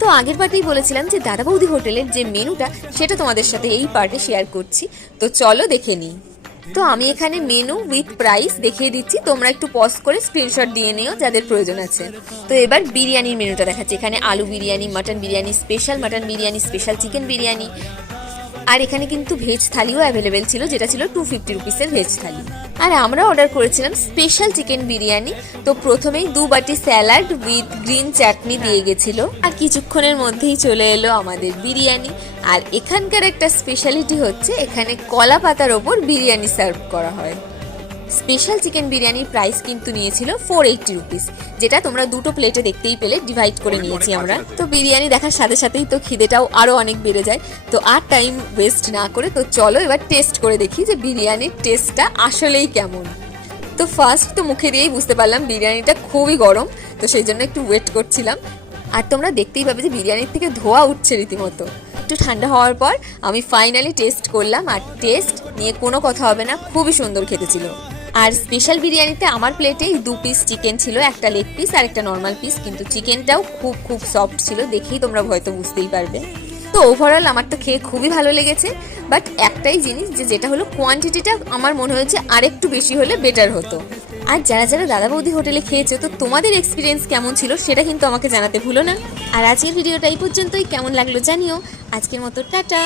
তো আগের পার্টেই বলেছিলাম যে দাদা বৌদি হোটেলের যে মেনুটা সেটা তোমাদের সাথে এই পার্টে শেয়ার করছি, তো চলো দেখে নিই। তো আমি এখানে মেনু উইথ প্রাইস দেখিয়ে দিচ্ছি, তোমরা একটু পজ করে স্ক্রিনশট দিয়ে নিও যাদের প্রয়োজন আছে। তো এবার বিরিয়ানির মেনুটা দেখাচ্ছি। এখানে আলু biryani, mutton biryani special, mutton biryani special, chicken biryani, আর এখানে কিন্তু ভেজ থালিও অ্যাভেলেবেল ছিল, যেটা ছিল 250 রুপিসের ভেজ থালি। আর আমরা অর্ডার করেছিলাম স্পেশাল চিকেন বিরিয়ানি। তো প্রথমেই 2 বাটি স্যালাড উইথ গ্রিন চাটনি দিয়ে গেছিল, আর কিছুক্ষণের মধ্যেই চলে এলো আমাদের বিরিয়ানি। আর এখানকার একটা স্পেশালিটি হচ্ছে এখানে কলা পাতার ওপর বিরিয়ানি সার্ভ করা হয়। স্পেশাল চিকেন বিরিয়ানির প্রাইস কিন্তু নিয়েছিল 480 রুপিস, যেটা তোমরা দুটো প্লেটে দেখতেই পেলে, ডিভাইড করে নিয়েছি আমরা। তো বিরিয়ানি দেখার সাথে সাথেই তো খিদেটাও আরও অনেক বেড়ে যায়। তো আর টাইম ওয়েস্ট না করে তো চলো এবার টেস্ট করে দেখি যে বিরিয়ানির টেস্টটা আসলেই কেমন। তো ফার্স্ট তো মুখে দিয়েই বুঝতে পারলাম বিরিয়ানিটা খুবই গরম, তো সেই জন্য একটু ওয়েট করছিলাম। আর তোমরা দেখতেই পাবে যে বিরিয়ানির থেকে ধোয়া উঠছে রীতিমতো। একটু ঠান্ডা হওয়ার পর আমি ফাইনালি টেস্ট করলাম, আর টেস্ট নিয়ে কোনো কথা হবে না, খুবই সুন্দর খেতে ছিল। আর স্পেশাল বিরিয়ানিতে আমার প্লেটে 2 পিস চিকেন ছিল, একটা লেগ পিস আর একটা নর্মাল পিস, কিন্তু চিকেনটাও খুব খুব সফট ছিল, দেখেই তোমরা হয়তো বুঝতেই পারবে। তো ওভারঅল আমার তো খেয়ে খুবই ভালো লেগেছে, বাট একটাই জিনিস যেটা হলো কোয়ান্টিটিটা আমার মনে হয়েছে আরেকটু বেশি হলে বেটার হতো। আর যারা যারা দাদা বৌদি হোটেলে খেয়েছো, তো তোমাদের এক্সপিরিয়েন্স কেমন ছিল সেটা কিন্তু আমাকে জানাতে ভুলো না। আর আজকের ভিডিওটা এই পর্যন্তই, কেমন লাগলো জানিও। আজকের মতো টাটা।